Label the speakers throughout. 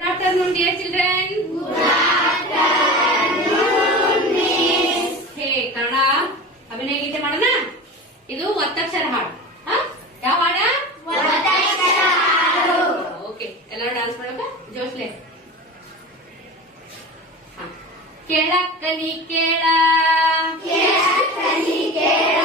Speaker 1: Good afternoon, dear children. ಹೇ ಕನ್ನಡ. ಅಭಿನಯ ಗೀತೆ ಮಾಡೋಣ? ಇದು ಒತ್ತಕ್ಷರ ಹಾಡು. ಯಾವ ಹಾಡ? ಓಕೆ ಎಲ್ಲರೂ ಡಾನ್ಸ್ ಮಾಡಕ ಜೋಶ್ಲೆ. ಕೆಳಕ್ಕಲಿ ಕೇಳ ಕೆಳಕ್ಕಲಿ ಕೇಳ.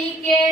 Speaker 1: Enrique.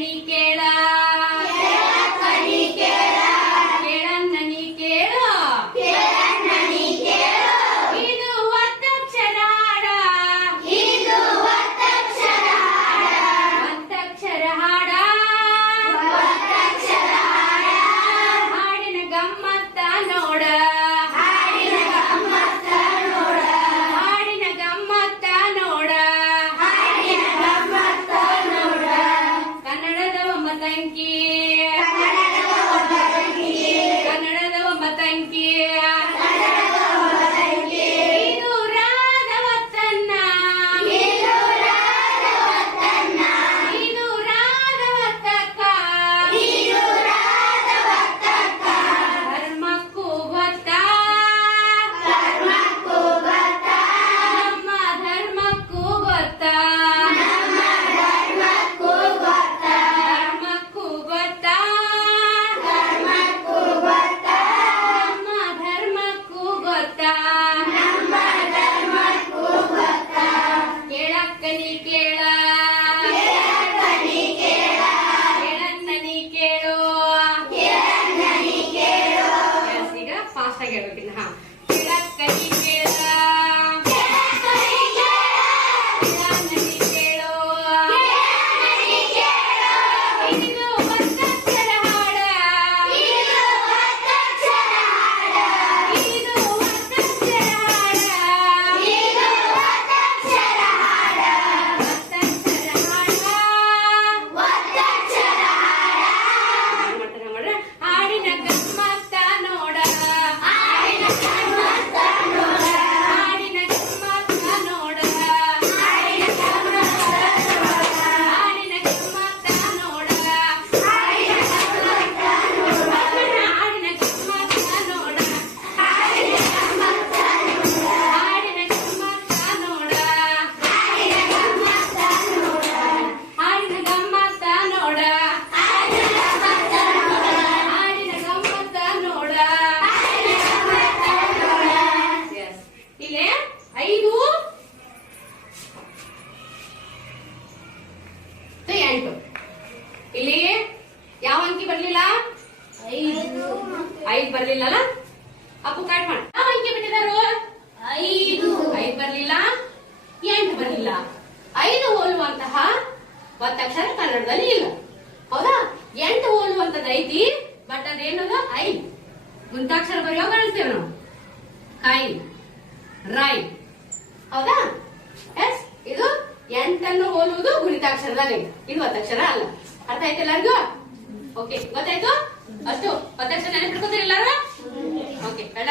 Speaker 1: Jenny.
Speaker 2: ಐದ್
Speaker 1: ಬರ್ಲಿಲ್ಲಲ್ಲ? ಅಪ್ಪು ಕಟ್ ಮಾಡ. ಅಂಕಿ ಬಿಟ್ಟಿದಾರು?
Speaker 2: ಐದು.
Speaker 1: ಐದ್ ಬರ್ಲಿಲ್ಲ. ಎಂಟು ಬರ್ಲಿಲ್ಲ. ಐದು ಹೋಲುವಂತಹ ಒತ್ತಕ್ಷರ ಕನ್ನಡದಲ್ಲಿ ಇಲ್ಲ. ಹೌದಾ? ಎಂಟು ಹೋಲುವಂತದ್ದು ಐತಿ, ಬಟ್ ಅದೇನದು? ಐ. ಮುಂತಾಕ್ಷರ ಬರೆಯೋ ಕಳಿಸ್ತೇವೆ ನಾವು. ಕೈ, ರೈ. ಹೌದಾ? ಎಸ್, ಇದು ಎಂಟನ್ನು ಹೋಲುವುದು ಗುಣಿತಾಕ್ಷರದಾಗ ಐತಿ ಇದು ಒತ್ತಕ್ಷರ ಅಲ್ಲ. ಅರ್ಥ ಆಯ್ತು ಎಲ್ಲರಿಗೂ? ಓಕೆ, ಗೊತ್ತಾಯ್ತು? ಅಷ್ಟು. ಅಧ್ಯಕ್ಷ ನೆನಪಿಟ್ಕೋತೀರಿ ಎಲ್ಲಾರು? ಓಕೆ ಹೇಳ